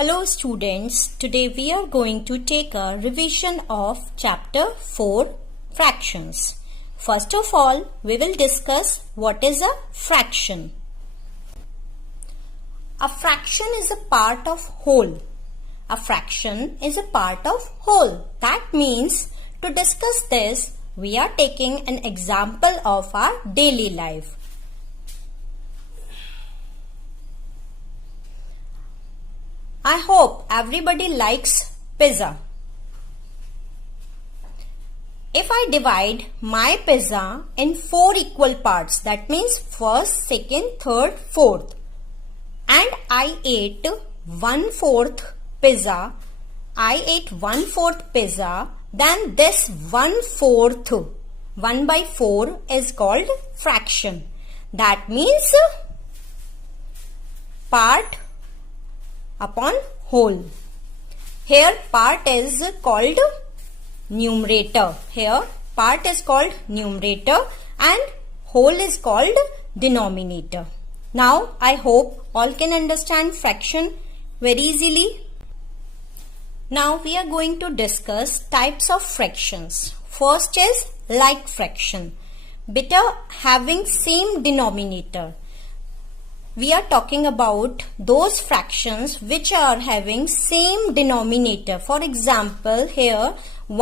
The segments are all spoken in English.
Hello students, today we are going to take a revision of chapter 4 fractions. First of all, we will discuss what is a fraction. A fraction is a part of whole. A fraction is a part of whole. That means to discuss this, we are taking an example of our daily life. I hope everybody likes pizza. If I divide my pizza in 4 equal parts, that means first, second, third, fourth, and I ate 1/4 pizza, then this 1/4, 1/4 is called fraction. That means part upon whole. Here part is called numerator. Here part is called numerator and whole is called denominator. Now I hope all can understand fraction very easily. Now we are going to discuss types of fractions. First is like fraction. Beta having same denominator. We are talking about those fractions which are having same denominator. For example, here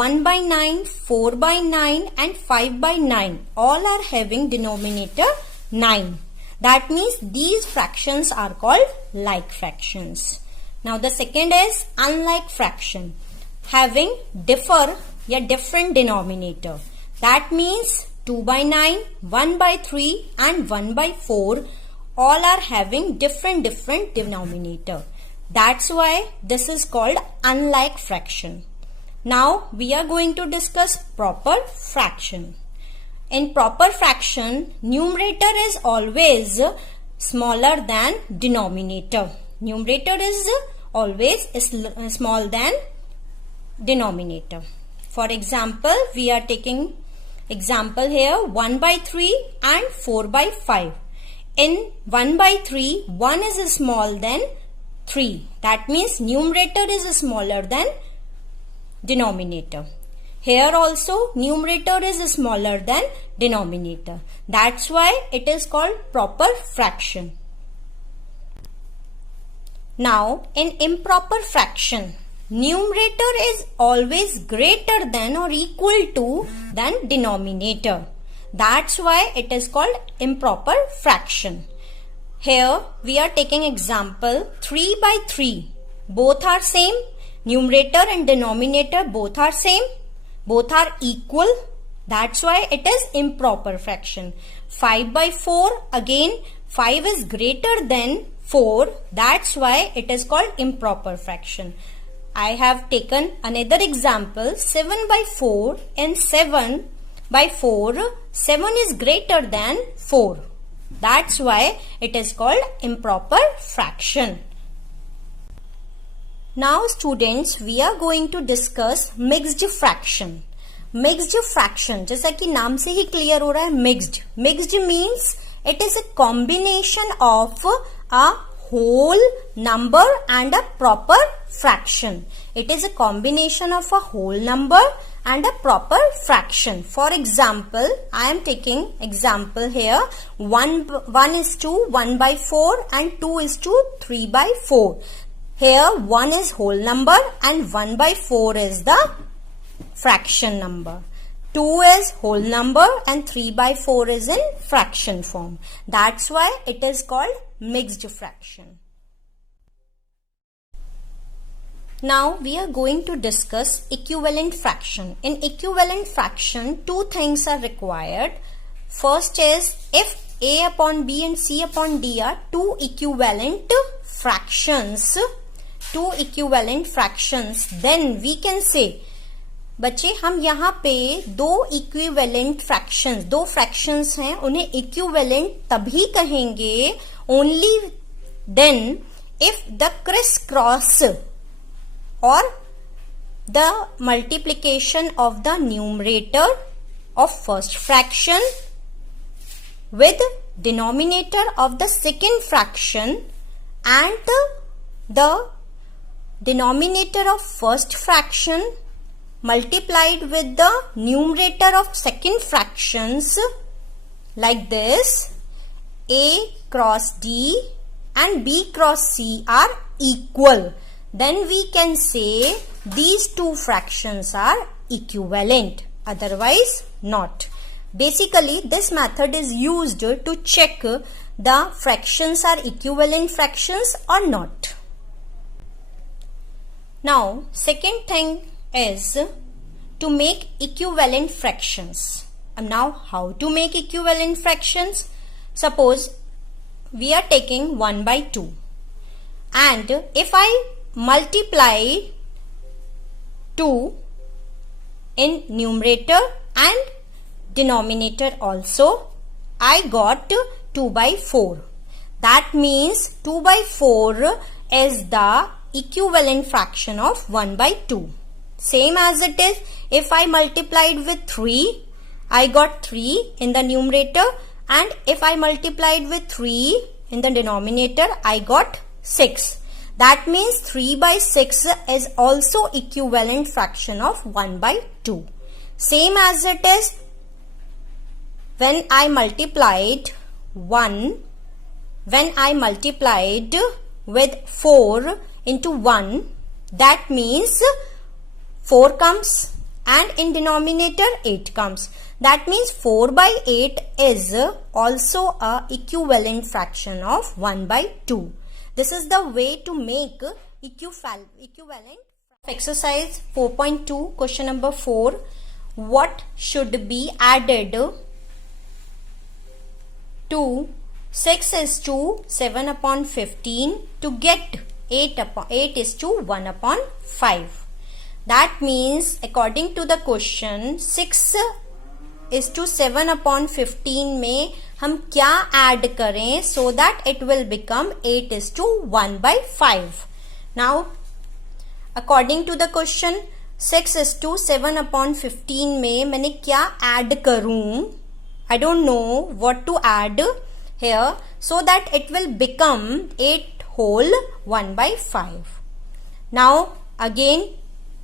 1/9, 4/9 and 5/9 all are having denominator 9. That means these fractions are called like fractions. Now the second is unlike fraction, having different denominator. That means 2/9, 1/3 and 1/4 all are having different denominator. That's why this is called unlike fraction. Now we are going to discuss proper fraction. In proper fraction, numerator is always smaller than denominator. Numerator is always small than denominator. For example, we are taking example here 1/3 and 4/5. In 1/3, 1 is small than 3. That means numerator is smaller than denominator. Here also numerator is smaller than denominator. That's why it is called proper fraction. Now in improper fraction, numerator is always greater than or equal to than denominator. That's why it is called improper fraction. Here we are taking example 3/3. Both are same. Numerator and denominator both are same. Both are equal. That's why it is improper fraction. 5/4, again 5 is greater than 4. That's why it is called improper fraction. I have taken another example 7/4 and 7/4. 7 is greater than 4. That's why it is called improper fraction. Now students, we are going to discuss mixed fraction. Mixed fraction, जैसा कि नाम से ही clear हो रहा है, mixed. Mixed means it is a combination of a whole number and a proper fraction. It is a combination of a whole number and a proper fraction. For example, I am taking example here 1 is to 1/4 and 2 is to 3/4. Here 1 is whole number and 1/4 is the fraction number. 2 is whole number and 3/4 is in fraction form. That's why it is called mixed fraction. Now we are going to discuss equivalent fraction. In equivalent fraction, two things are required. First is if A upon B and C upon D are two equivalent fractions, then we can say, बच्चे हम यहाँ पे दो equivalent fractions, दो fractions हैं, उन्हें equivalent तभी कहेंगे only then if the criss cross or the multiplication of the numerator of first fraction with denominator of the second fraction and the denominator of first fraction multiplied with the numerator of second fractions like this, A cross D and B cross C are equal, then we can say these two fractions are equivalent, otherwise not. Basically, this method is used to check the fractions are equivalent fractions or not. Now, second thing is to make equivalent fractions. And now, how to make equivalent fractions? Suppose we are taking 1 by 2, and if I multiply 2 in numerator and denominator also, I got 2 by 4. That means 2 by 4 is the equivalent fraction of 1 by 2. Same as it is, if I multiplied with 3, I got 3 in the numerator, and if I multiplied with 3 in the denominator, I got 6. That means 3 by 6 is also equivalent fraction of 1 by 2. Same as it is, when I multiplied with 4 into 1, that means 4 comes, and in denominator 8 comes. That means 4 by 8 is also a equivalent fraction of 1 by 2. This is the way to make equivalent. Exercise 4.2, question number 4. What should be added to 6 is to 7 upon 15 to get 8 is to 1 upon 5. That means according to the question 6 is to 7 upon 15 में हम क्या add करें so that it will become 8 is to 1 by 5. Now according to the question 6 is to 7 upon 15 में मैंने क्या add करूं? I don't know what to add here so that it will become 8 whole 1 by 5. Now again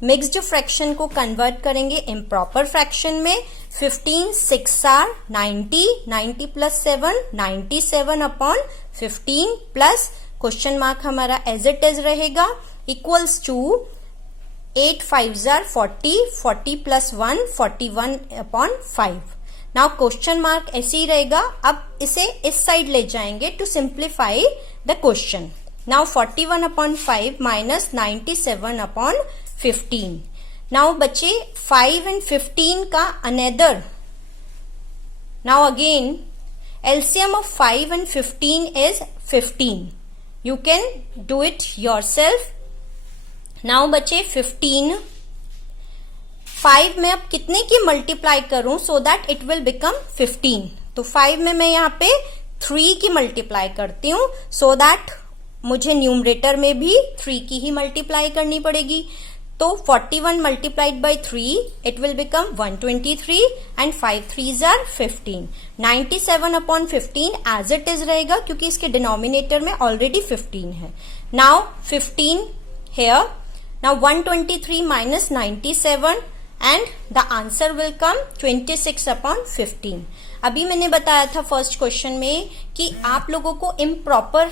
mixed fraction को convert करेंगे improper fraction में. 15 6 are 90, 90 plus 7 97 upon 15 plus question mark हमारा as it is रहेगा equals to 8 5 are 40, 40 plus 1 41 upon 5. Now question mark ऐसे ही रहेगा. अब इसे इस साइड ले जाएंगे to simplify the question. Now 41 upon 5 minus 97 upon 15. Now बचे 5 and 15 का another. Now again LCM of 5 and 15 is 15. You can do it yourself. Now बचे 15. 5 में अब कितने की मल्टीप्लाई करूं so that it will become 15. तो 5 में मैं यहाँ पे 3 की मल्टीप्लाई करती हूँ so that मुझे न्यूमरेटर में भी 3 की ही मल्टीप्लाई करनी पड़ेगी. तो 41 multiplied by 3 it will become 123 and 5 3s are 15. 97 upon 15 as it is रहेगा क्योंकि इसके डिनोमिनेटर में ऑलरेडी 15 है. Now 15 here. Now 123 minus 97 and the answer will come 26 upon 15. अभी मैंने बताया था फर्स्ट क्वेश्चन में कि आप लोगों को इम्प्रॉपर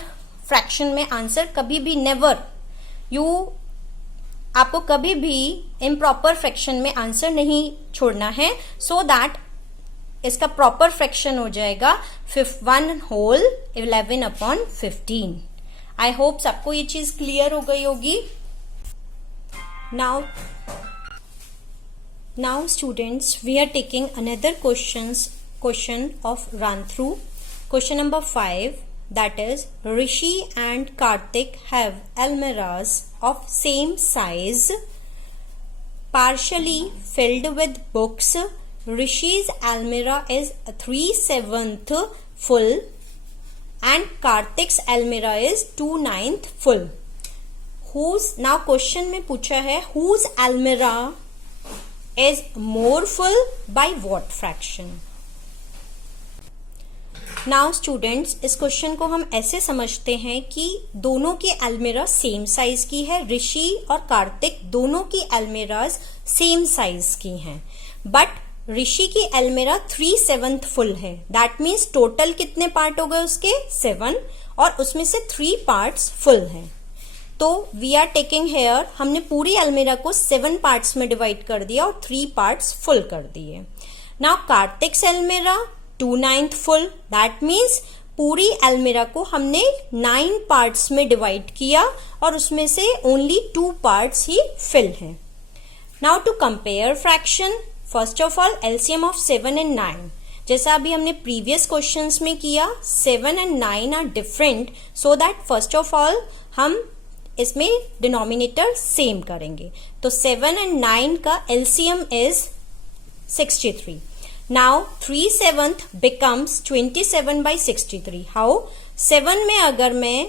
फ्रैक्शन में आंसर कभी भी आपको कभी भी इम्प्रॉपर फ्रैक्शन में आंसर नहीं छोड़ना है सो दैट इसका प्रॉपर फ्रैक्शन हो जाएगा 1 होल 11 अपॉन 15. आई होप सबको ये चीज क्लियर हो गई होगी. Now students we are taking another question of run through. Question number 5. That is, Rishi and Karthik have almirahs of same size, partially filled with books. Rishi's almirah is 3/7 full and Karthik's almirah is 2/9 full. Now question में पूछा है whose almirah is more full by what fraction? Now students, इस question को हम ऐसे समझते हैं कि दोनों की अलमीरा सेम साइज की है। ऋषि और कार्तिक दोनों की अलमीराज सेम साइज की हैं, बट ऋषि की अलमीरा 3/7 फुल है। दैट मीन्स टोटल कितने पार्ट हो गए उसके? 7, और उसमें से 3 पार्ट्स फुल हैं। तो वी आर टेकिंग हेयर, हमने पूरी अलमीरा को 7 पार्ट्स में डिवाइड कर दिया और 3 पार्ट्स फुल कर दिए। नाउ कार्तिक्स अलमीरा 2/9 फुल, दैट मीन्स पूरी अलमीरा को हमने 9 पार्ट्स में डिवाइड किया और उसमें से ओनली 2 पार्ट्स ही फिल हैं। Now to compare fraction, first of all LCM of 7 and 9। जैसा अभी हमने प्रीवियस क्वेश्चंस में किया, 7 and 9 are different, so that first of all हम इसमें डिनोमिनेटर सेम करेंगे। तो 7 and 9 का LCM is 63। Now 3/7 becomes 27/63। How? 7 में अगर मैं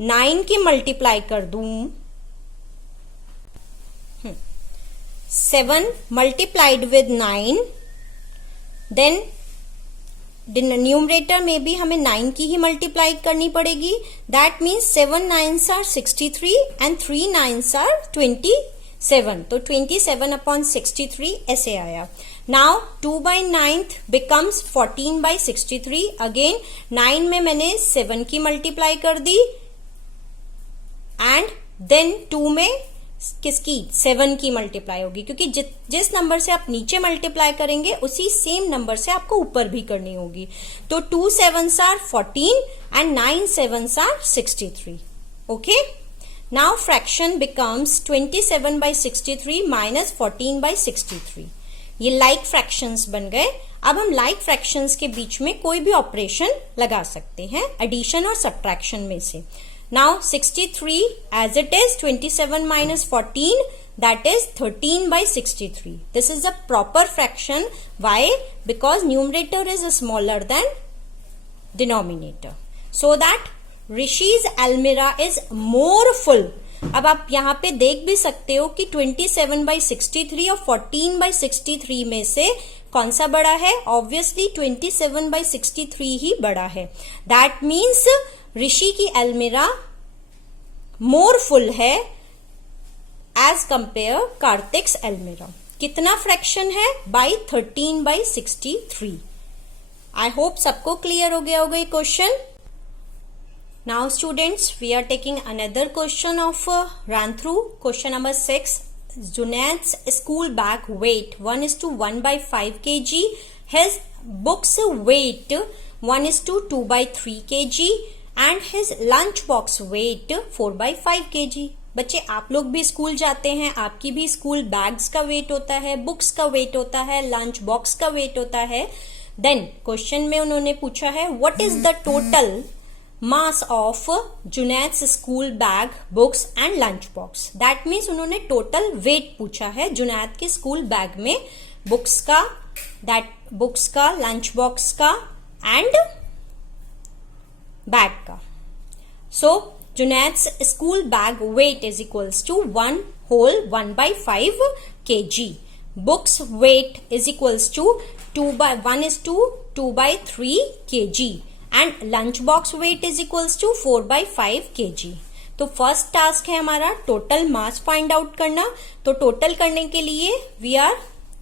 9 की मल्टीप्लाई कर दूं, 7 मल्टीप्लाइड विद 9, देन न्यूमरेटर में भी हमें 9 की ही मल्टीप्लाई करनी पड़ेगी। That means 7 9s are 63 and 3 9s are 27। तो 27/63 ऐसे आया। Now 2/9 becomes 14/63। अगेन 9 में मैंने 7 की मल्टीप्लाई कर दी एंड देन 2 में किसकी? 7 की मल्टीप्लाई होगी, क्योंकि जिस नंबर से आप नीचे मल्टीप्लाई करेंगे उसी सेम नंबर से आपको ऊपर भी करनी होगी। तो 2 7s are 14 and 9 7s are 63। Okay, now fraction becomes 27/63 minus 14/63। ये लाइक फ्रैक्शंस बन गए। अब हम लाइक फ्रैक्शंस के बीच में कोई भी ऑपरेशन लगा सकते हैं, एडिशन और सब्ट्रैक्शन में से। Now 63 as it is, 27 minus 14, that is 13/63। This is a proper fraction. Why? Because numerator is smaller than denominator, so that Rishi's almirah is more full। अब आप यहाँ पे देख भी सकते हो कि 27/63 और 14/63 में से कौन सा बड़ा है? ऑब्वियसली 27/63 ही बड़ा है। दैट मीन्स ऋषि की अलमीरा मोर फुल है एज कंपेयर कार्तिक्स अलमीरा। कितना फ्रैक्शन है? बाई 13/63। आई होप सबको क्लियर हो गया होगा ये question. Now students, we are taking another question of run through. Question number 6, Junaid's school bag weight 1:1/5 kg, his books weight 1:2/3 kg and his lunch box weight 4/5 kg। बच्चे, आप लोग भी school जाते हैं, आपकी भी स्कूल बैग्स का wait होता है, बुक्स का वेट होता है, लंच बॉक्स का वेट होता है। देन क्वेश्चन में उन्होंने पूछा है what is the total mass of Junaid's school bag, books and lunch box. That means उन्होंने टोटल वेट पूछा है जुनैद के स्कूल बैग में बुक्स का, लंच बॉक्स का एंड बैग का। So Junaid's school bag weight is equals to 1/5 kg। Books weight is equals to 1:2/3 kg and lunch box weight is equals to 4/5 kg। तो first task है हमारा total mass find out करना। तो total करने के लिए we are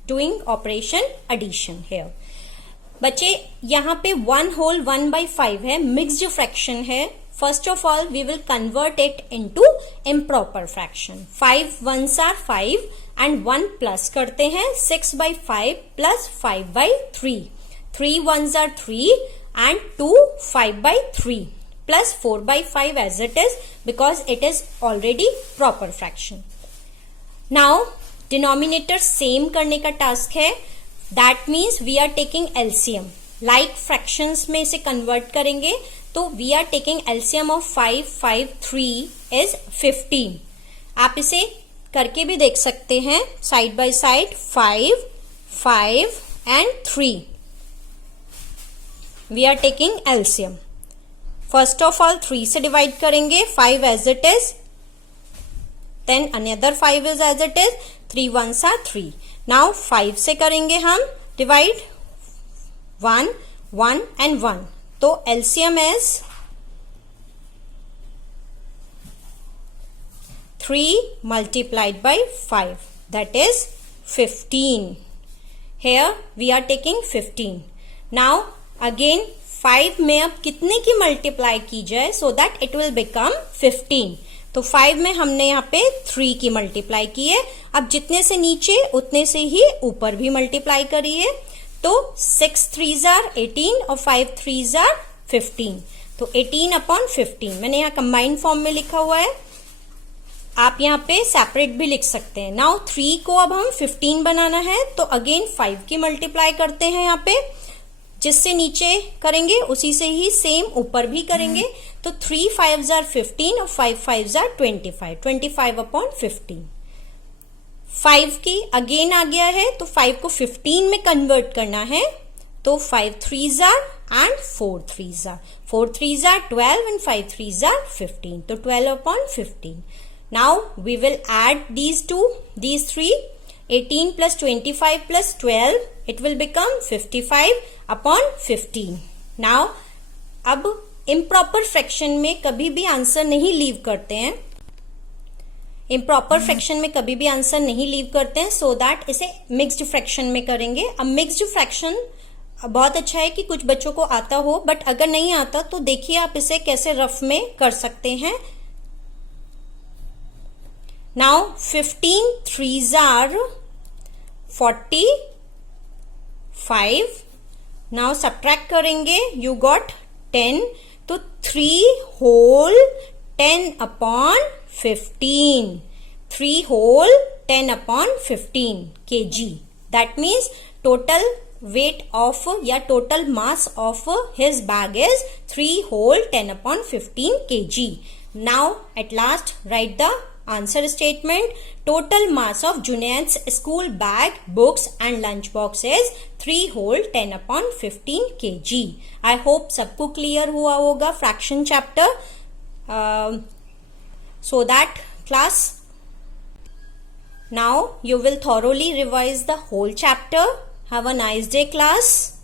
doing operation addition here. बच्चे, यहाँ पे 1/1/5 है, मिक्स्ड फ्रैक्शन है। First of all we will convert it into improper fraction. 5 1s are 5 and 1 plus करते हैं 6/5 plus 5/3। 3 1s are 3 and 2 5/3 plus 4/5 as it is because it is already proper fraction. Now denominator same करने का task है। That means we are taking LCM, like fractions में से convert करेंगे। तो we are taking LCM of 5 5 3 is 15। आप इसे करके भी देख सकते हैं side by side. 5 5 and 3 we are taking LCM। First of all 3 से डिवाइड करेंगे, 5 as it is, then another 5 is as it is, 3 1s are 3। Now 5 से करेंगे हम डिवाइड, 1 1 and 1, तो LCM is 3 multiplied by 5, that is 15. Here we are taking 15. Now again 5 में अब कितने की मल्टीप्लाई की जाए so that it will become 15. तो 5 में हमने यहाँ पे 3 की मल्टीप्लाई की है. अब जितने से नीचे उतने से ही ऊपर भी मल्टीप्लाई करिए. तो 6 3s are 18 और 5 3s are 15. तो 18 अपॉन 15 मैंने यहाँ कंबाइंड फॉर्म में लिखा हुआ है. आप यहाँ पे सेपरेट भी लिख सकते हैं. नाउ 3 को अब हम 15 बनाना है तो अगेन 5 की मल्टीप्लाई करते हैं. यहाँ पे जिससे नीचे करेंगे उसी से ही सेम ऊपर भी करेंगे. तो 3 5s are 15 और 5 5s are 25. 25 अपॉन 15. 5 की अगेन आ गया है तो 5 को 15 में कन्वर्ट करना है. तो 5 3s are and 4 3s are. 4 3s are 12 and 5 3s are 15. तो 12 upon 15. Now we will add these three. 18 plus 25 plus 12, it will become 55 upon 15. Now अब improper fraction में कभी भी आंसर नहीं लीव करते हैं. इम्प्रॉपर फ्रैक्शन में कभी भी आंसर नहीं लीव करते हैं, सो दैट इसे मिक्स्ड फ्रैक्शन में करेंगे. अब मिक्स्ड फ्रैक्शन बहुत अच्छा है कि कुछ बच्चों को आता हो, बट अगर नहीं आता तो देखिए आप इसे कैसे रफ में कर सकते हैं. Now 15 3s are 45. Now subtract करेंगे, यू गॉट 10. तो 3 whole 10 upon 15. 3 whole 10 upon 15 kg. That means total weight of या total mass of his bag is 3 whole 10 upon 15 kg. Now at last write the answer statement. Total mass of Junaid's school bag, books and lunch box is 3 whole 10 upon 15 kg. I hope सबको clear हुआ होगा fraction chapter. So that class, now you will thoroughly revise the whole chapter. Have a nice day class.